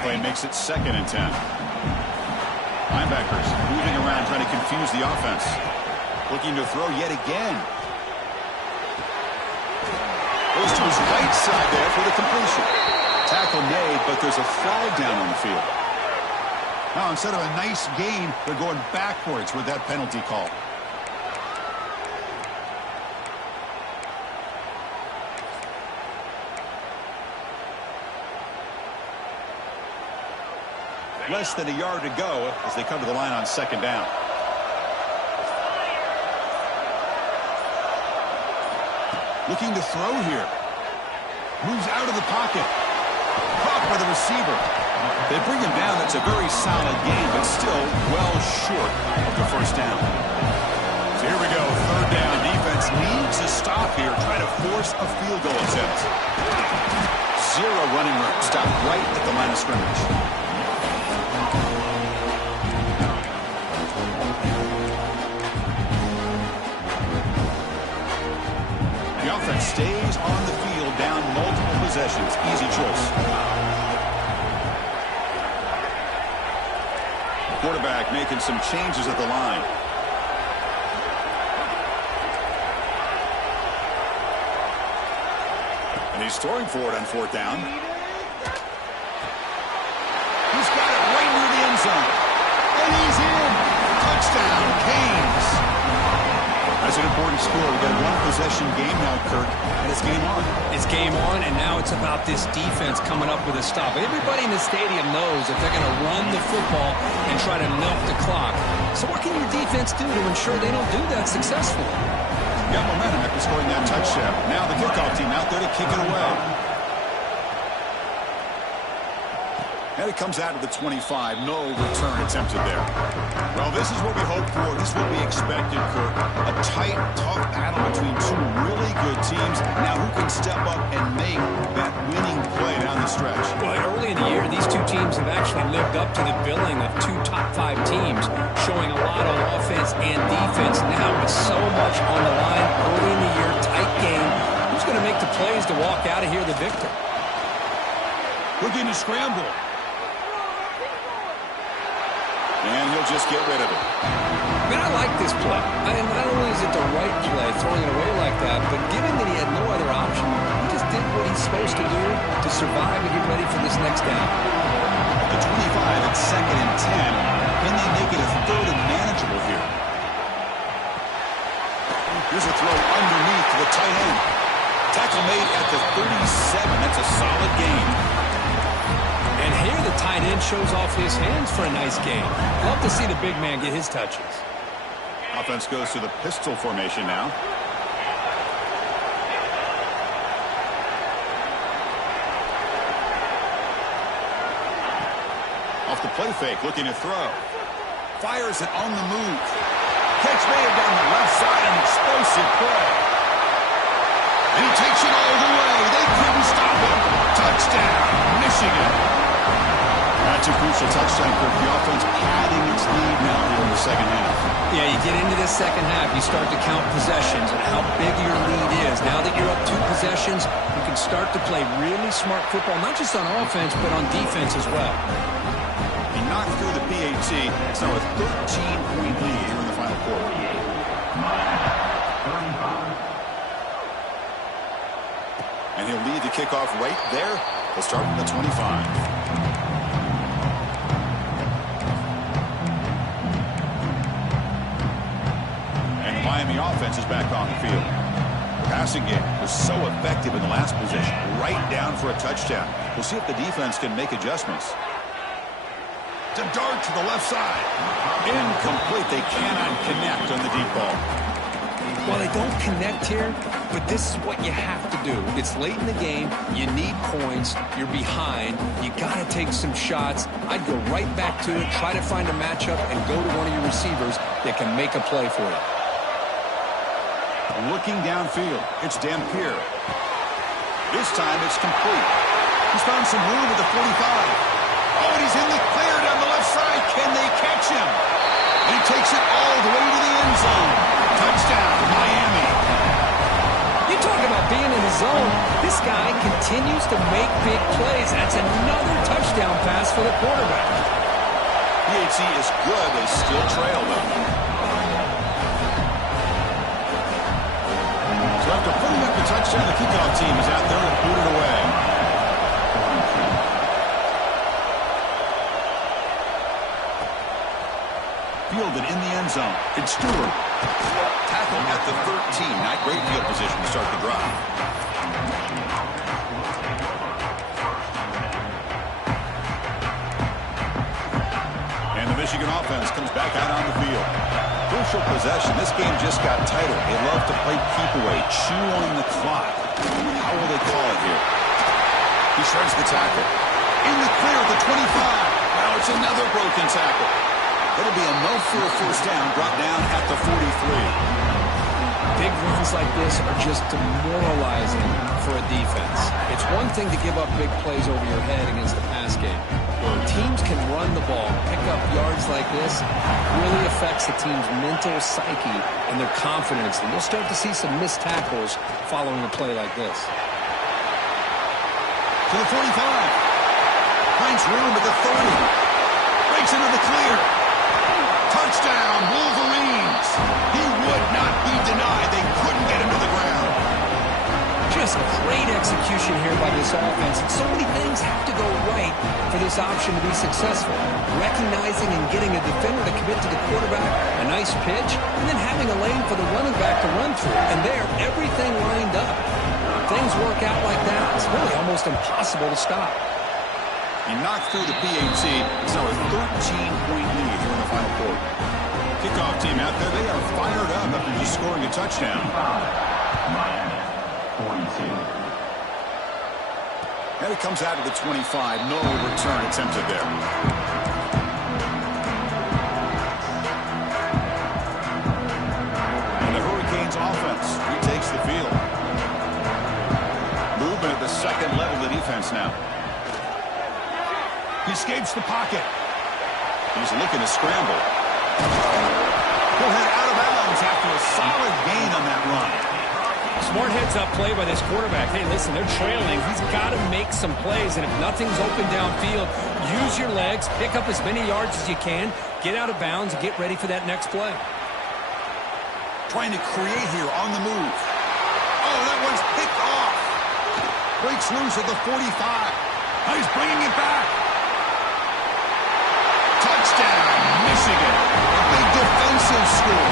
Play makes it 2nd and 10. Linebackers moving around trying to confuse the offense. Looking to throw yet again. Goes to his right side there for the completion. Tackle made, but there's a flag down on the field. Now instead of a nice gain, they're going backwards with that penalty call. Less than a yard to go as they come to the line on second down. Looking to throw here. Moves out of the pocket. Caught by the receiver. They bring him down. That's a very solid game, but still well short of the first down. So here we go. Third down. Defense needs a stop here. Try to force a field goal attempt. Zero running room. Stop right at the line of scrimmage. The offense stays on the field, down multiple possessions. Easy choice. Quarterback making some changes at the line. And he's throwing for it on fourth down. He's got it right near the end zone. And he's in. Touchdown, Canes. That's an important score. We've got a one-possession game now, Kirk, and it's game on. It's game on, and now it's about this defense coming up with a stop. Everybody in the stadium knows that they're going to run the football and try to milk the clock. So what can your defense do to ensure they don't do that successfully? Got momentum after scoring that touchdown. Now the kickoff team out there to kick it away. And it comes out to the 25. No return attempted there. Well, this is what we hoped for. This is what we expected, Kirk. A tight, tough battle between two really good teams. Now who can step up and make that winning play down the stretch? Well, early in the year, these two teams have actually lived up to the billing of two top-5 teams, showing a lot on offense and defense. Now with so much on the line early in the year, tight game, who's going to make the plays to walk out of here the victor? Looking to scramble. And he'll just get rid of it. Man, I like this play. Not only is it the right play, throwing it away like that, but given that he had no other option, he just did what he's supposed to do to survive and get ready for this next down. The 25 at 2nd and 10. Can they make it a third and manageable here? Here's a throw underneath to the tight end. Tackle made at the 37. That's a solid gain. And here the tight end shows off his hands for a nice game. Love to see the big man get his touches. Offense goes to the pistol formation now. Off the play fake, looking to throw. Fires it on the move. Catch made down the left side, an explosive play. And he takes it all the way. They couldn't stop him. Touchdown, Michigan. That's a crucial touchdown, Kirk. The offense padding its lead now here in the second half. Yeah, you get into this second half, you start to count possessions and how big your lead is. Now that you're up 2 possessions, you can start to play really smart football, not just on offense, but on defense as well. He knocked through the PAT. It's now a 13-point lead here in the final quarter. And he'll lead the kickoff right there. He'll start from the 25. Miami offense is back on the field. Passing game was so effective in the last possession, right down for a touchdown. We'll see if the defense can make adjustments. To dart to the left side. Incomplete. They cannot connect on the deep ball. Well, they don't connect here, but this is what you have to do. It's late in the game. You need points. You're behind. You got to take some shots. I'd go right back to it, try to find a matchup, and go to one of your receivers that can make a play for you. Looking downfield, it's Dampier. This time it's complete. He's found some room at the 45. Oh, and he's in the clear down the left side. Can they catch him? And he takes it all the way to the end zone. Touchdown, Miami. You talk about being in the zone. This guy continues to make big plays. That's another touchdown pass for the quarterback. PAT is good. They still trail them. So after putting up the touchdown, the kickoff team is out there to boot it away. Fielded in the end zone. It's Stewart. Tackle at the 13. Not great field position to start the drive. American offense comes back out on the field. Crucial possession. This game just got tighter. They love to play keep away, chew on the clock. How will they call it here? He shreds the tackle. In the clear at the 25. Now it's another broken tackle. It'll be enough for a first down, brought down at the 43. Big runs like this are just demoralizing for a defense. It's one thing to give up big plays over your head against the pass game. When teams can run the ball, pick up yards like this, it really affects the team's mental psyche and their confidence. And you'll start to see some missed tackles following a play like this. To the 45. Finds room at the 30. Breaks into the clear. Touchdown, Wolverines. He would not be denied. They couldn't get him to the ground. Just great execution here by this offense. And so many things have to go right for this option to be successful. Recognizing and getting a defender to commit to the quarterback, a nice pitch, and then having a lane for the running back to run through. And there, everything lined up. Things work out like that, it's really almost impossible to stop. He knocked through the PAT. It's now a 13-point lead here in the final quarter. Kickoff team out there. They are fired up after just scoring a touchdown. Miami, 42. And it comes out of the 25. No return attempted there. And the Hurricanes offense retakes the field. Movement at the second level of the defense now. He escapes the pocket. He's looking to scramble. He'll head out of bounds after a solid gain on that run. Smart heads-up play by this quarterback. Hey, listen, they're trailing. He's got to make some plays, and if nothing's open downfield, use your legs, pick up as many yards as you can, get out of bounds, and get ready for that next play. Trying to create here on the move. Oh, that one's picked off. Breaks loose at the 45. Oh, he's bringing it back. Touchdown, Michigan. A big defensive score.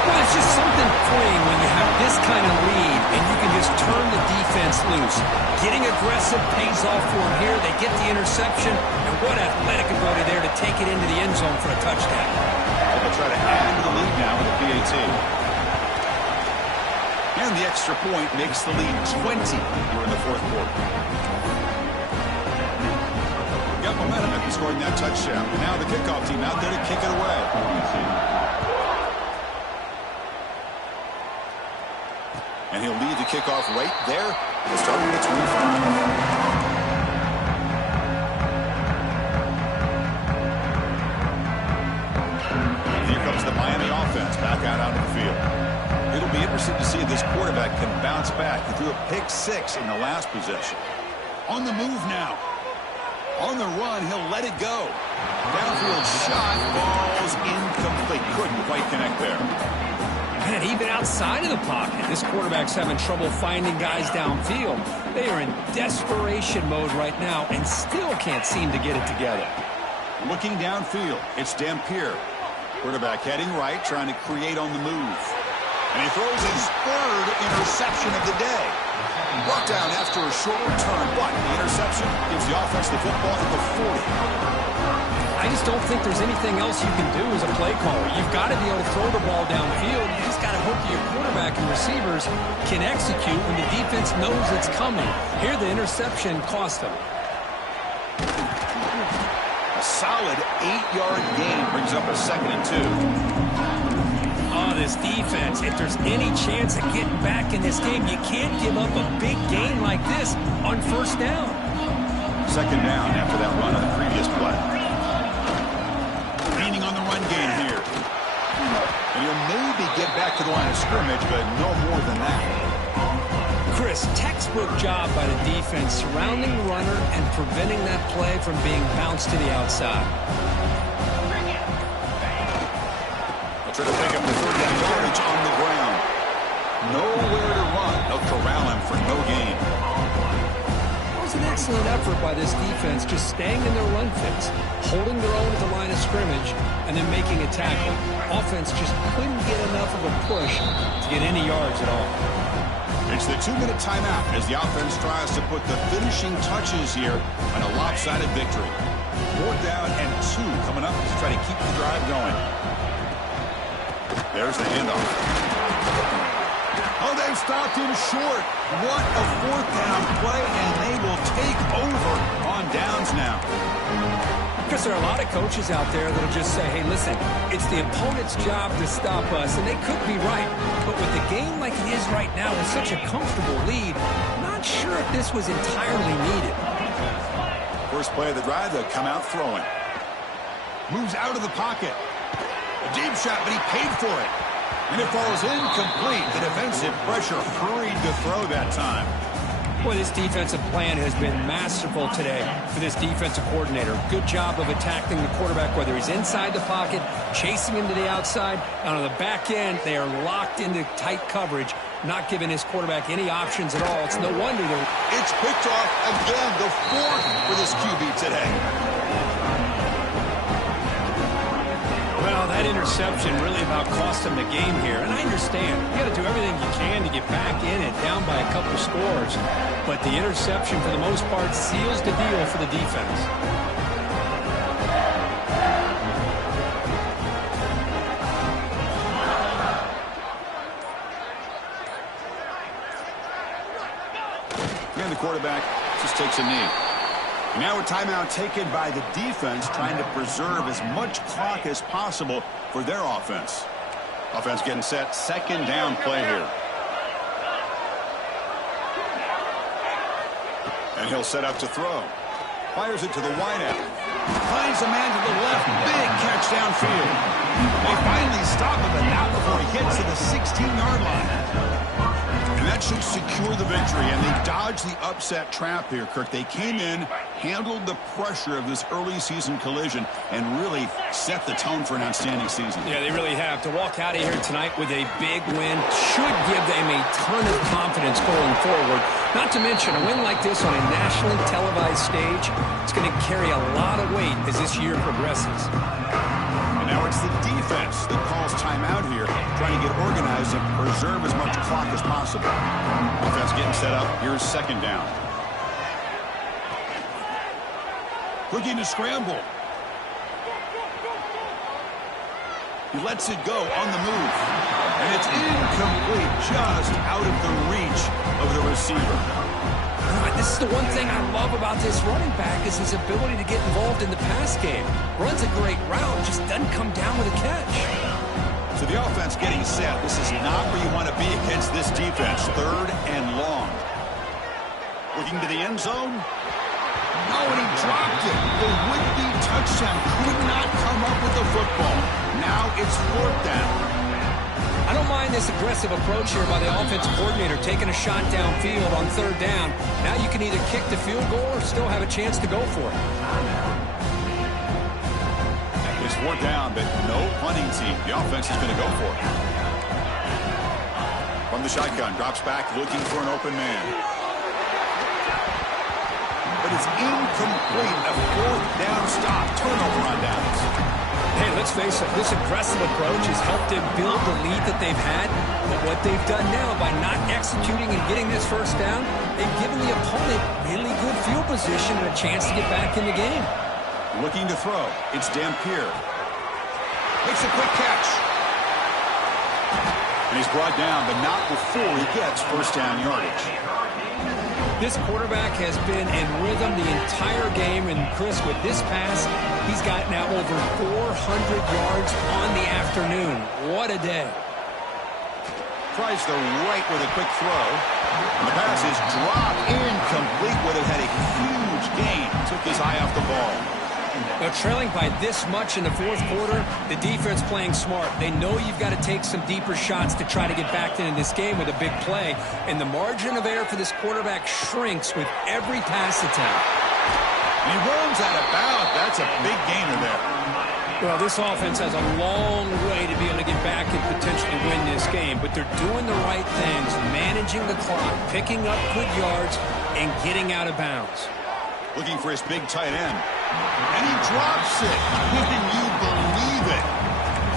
Well, it's just something freeing when you have this kind of lead and you can just turn the defense loose. Getting aggressive pays off for them here. They get the interception, and what athletic ability there to take it into the end zone for a touchdown. They'll try to add to the lead now with the PAT. And the extra point makes the lead 20 here in the fourth quarter. Got momentum after scoring that touchdown. And now the kickoff team out there to kick it away. And he'll lead the kickoff right there. Starting at 25. Here comes the Miami offense back out onto the field. It'll be interesting to see if this quarterback can bounce back. He threw a pick-6 in the last possession. On the move now. On the run, he'll let it go. Downfield shot falls incomplete. Couldn't quite connect there. Man, even outside of the pocket, this quarterback's having trouble finding guys downfield. They are in desperation mode right now and still can't seem to get it together. Looking downfield, it's Dampier. Quarterback heading right, trying to create on the move. And he throws his third interception of the day. Brought down after a short return, but the interception gives the offense the football at the 40. I just don't think there's anything else you can do as a play caller. You've got to be able to throw the ball downfield. You just got to hope that your quarterback and receivers can execute when the defense knows it's coming. Here, the interception cost them. A solid 8-yard gain brings up a 2nd and 2. Oh, this defense, if there's any chance of getting back in this game, you can't give up a big gain like this on first down. 2nd down after that run on the previous play. Leaning on the run game here. And he'll maybe get back to the line of scrimmage, but no more than that. Chris, textbook job by the defense surrounding the runner and preventing that play from being bounced to the outside. They'll try to pick up the 3rd down yardage on the ground. Nowhere to run. They'll corral him for no gain. It was an excellent effort by this defense, just staying in their run fits, holding their own at the line of scrimmage, and then making a tackle. Offense just couldn't get enough of a push to get any yards at all. It's the 2-minute timeout as the offense tries to put the finishing touches here on a lopsided victory. 4th down and 2 coming up to try to keep the drive going. There's the handoff. Oh, they've stopped him short. What a 4th down play, and they will take over on downs now. Because there are a lot of coaches out there that will just say, hey, listen, it's the opponent's job to stop us, and they could be right. But with the game like it is right now with such a comfortable lead, I'm not sure if this was entirely needed. First play of the drive, they'll come out throwing. Moves out of the pocket. A deep shot, but he paid for it. And it falls incomplete. The defensive pressure hurried to throw that time. Boy, this defensive plan has been masterful today for this defensive coordinator. Good job of attacking the quarterback, whether he's inside the pocket, chasing him to the outside. And on the back end, they are locked into tight coverage, not giving his quarterback any options at all. It's no wonder they're... It's picked off again, the 4th for this QB today. Well, that interception really about cost him the game here. And I understand. You got to do everything you can to get back in and down by a couple scores. But the interception, for the most part, seals the deal for the defense. And the quarterback just takes a knee. Now a timeout taken by the defense, trying to preserve as much clock as possible for their offense. Offense getting set, 2nd down play here. And he'll set up to throw. Fires it to the wideout. Finds a man to the left. Big catch downfield. They finally stop him, but not before he gets to the 16-yard line. And that should secure the victory, and they dodged the upset trap here, Kirk. They came in, handled the pressure of this early season collision, and really set the tone for an outstanding season. Yeah, they really have. To walk out of here tonight with a big win should give them a ton of confidence going forward. Not to mention, a win like this on a nationally televised stage, it's going to carry a lot of weight as this year progresses. Now it's the defense that calls timeout here, trying to get organized and preserve as much clock as possible. Defense getting set up. Here's 2nd down. Looking to scramble. He lets it go on the move. And it's incomplete, just out of the reach of the receiver. This is the one thing I love about this running back is his ability to get involved in the pass game. Runs a great route, just doesn't come down with a catch. So the offense getting set. This is not where you want to be against this defense. 3rd and long. Looking to the end zone. Oh, and he dropped it. The would-be touchdown could not come up with the football. Now it's 4th down. I don't mind this aggressive approach here by the offensive coordinator, taking a shot downfield on 3rd down. Now you can either kick the field goal or still have a chance to go for it. It's 4th down, but no punting team. The offense is going to go for it. From the shotgun, drops back, looking for an open man. But it's incomplete. A 4th down stop. Turnover on downs. Hey, let's face it, this aggressive approach has helped them build the lead that they've had. But what they've done now, by not executing and getting this 1st down, they've given the opponent really good field position and a chance to get back in the game. Looking to throw. It's Dampier. Makes a quick catch. And he's brought down, but not before he gets 1st down yardage. This quarterback has been in rhythm the entire game, and Chris, with this pass, he's got now over 400 yards on the afternoon. What a day. Tries the right with a quick throw. And the pass is dropped incomplete. Would have had a huge gain. Took his eye off the ball. Now, trailing by this much in the 4th quarter, the defense playing smart. They know you've got to take some deeper shots to try to get back into this game with a big play. And the margin of error for this quarterback shrinks with every pass attempt. And he runs out of bounds. That's a big gainer there. Well, this offense has a long way to be able to get back and potentially win this game. But they're doing the right things, managing the clock, picking up good yards, and getting out of bounds. Looking for his big tight end. And he drops it. Can you believe it?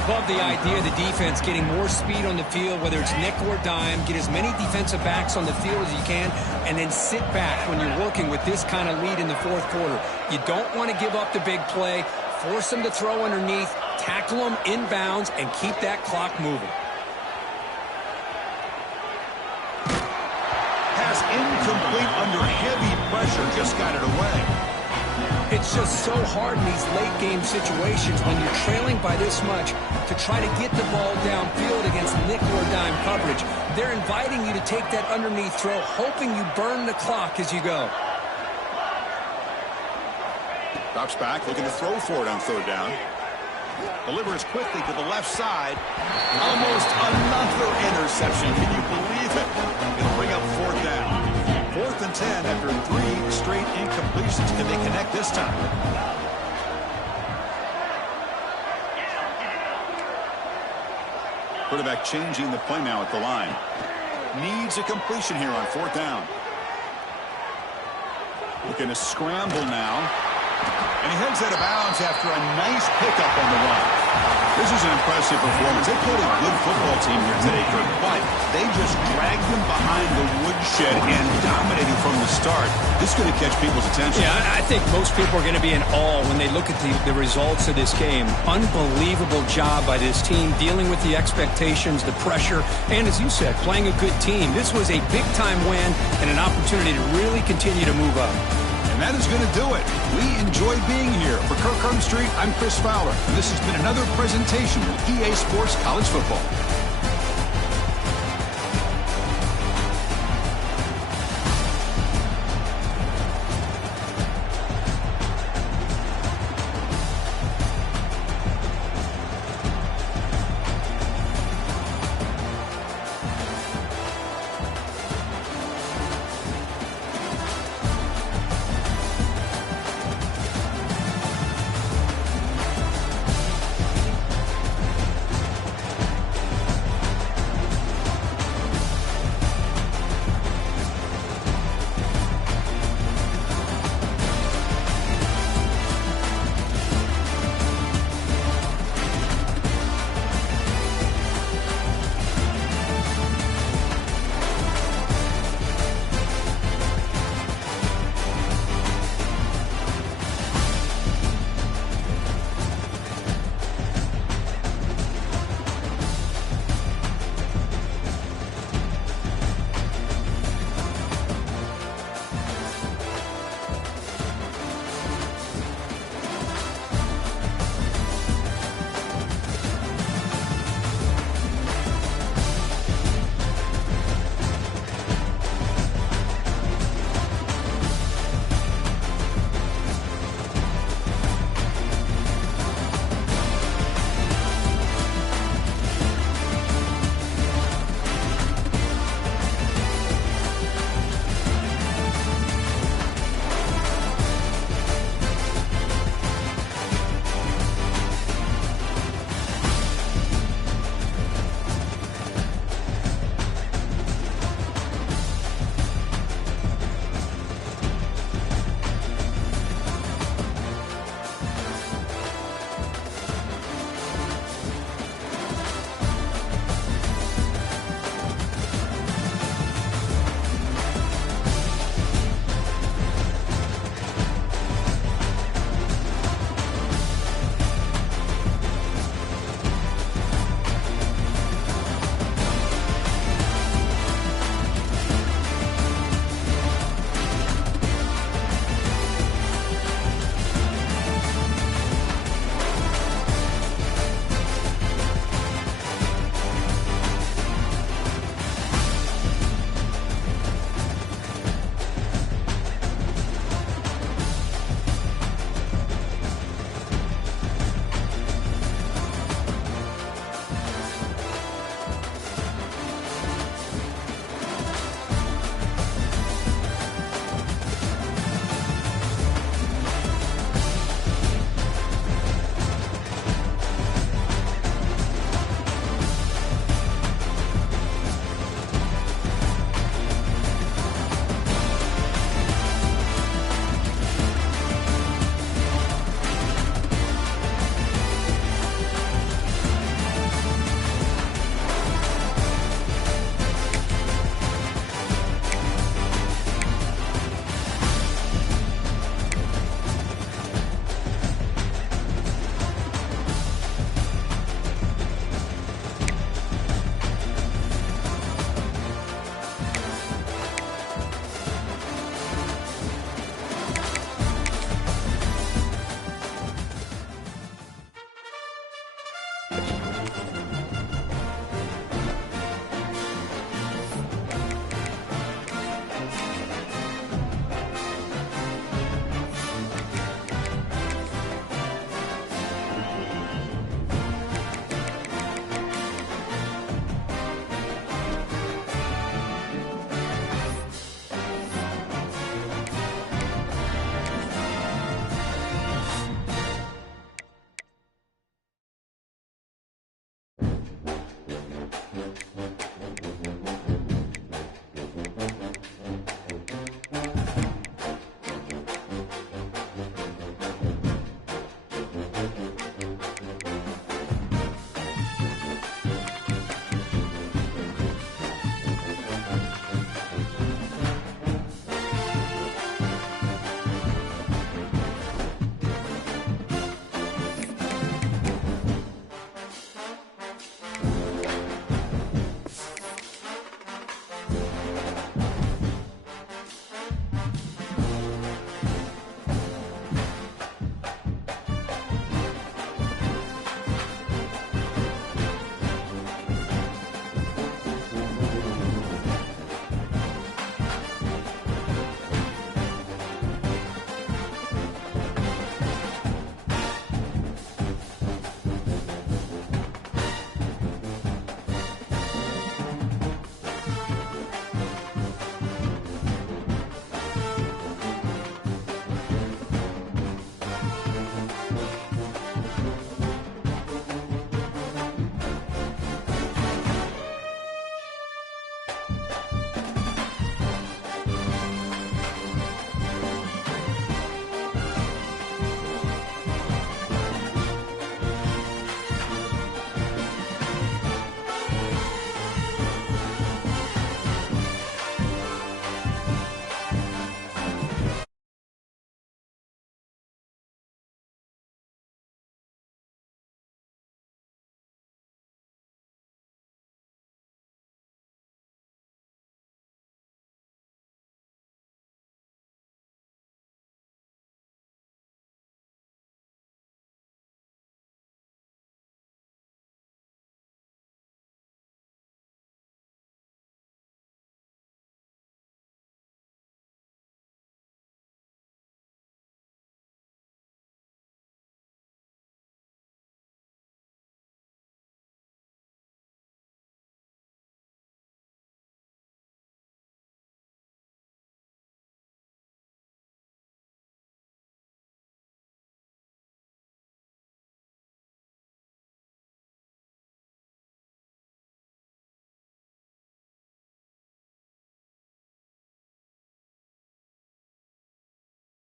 Love the idea of the defense getting more speed on the field, whether it's nickel or dime. Get as many defensive backs on the field as you can, and then sit back when you're working with this kind of lead in the fourth quarter. You don't want to give up the big play. Force them to throw underneath, tackle them inbounds, and keep that clock moving. Pass incomplete under heavy pressure. Just got it away. It's just so hard in these late-game situations when you're trailing by this much to try to get the ball downfield against nickel or dime coverage. They're inviting you to take that underneath throw, hoping you burn the clock as you go. Drops back, looking to throw for it on third down. Delivers quickly to the left side. Almost another interception. Can you believe it? It'll bring up fourth down. 4th and 10 after 3 straight incompletions. Can they connect this time? Quarterback changing the play now at the line. Needs a completion here on 4th down. Looking to scramble now. And he heads out of bounds after a nice pickup on the run. This is an impressive performance. They played a good football team here today, Kirk, but they just dragged them behind the woodshed and dominated from the start. This is going to catch people's attention. Yeah, I think most people are going to be in awe when they look at the results of this game. Unbelievable job by this team dealing with the expectations, the pressure, and as you said, playing a good team. This was a big-time win and an opportunity to really continue to move up. And that is going to do it. We enjoyed being here. For Kirk Street, I'm Chris Fowler, and this has been another presentation of EA Sports College Football.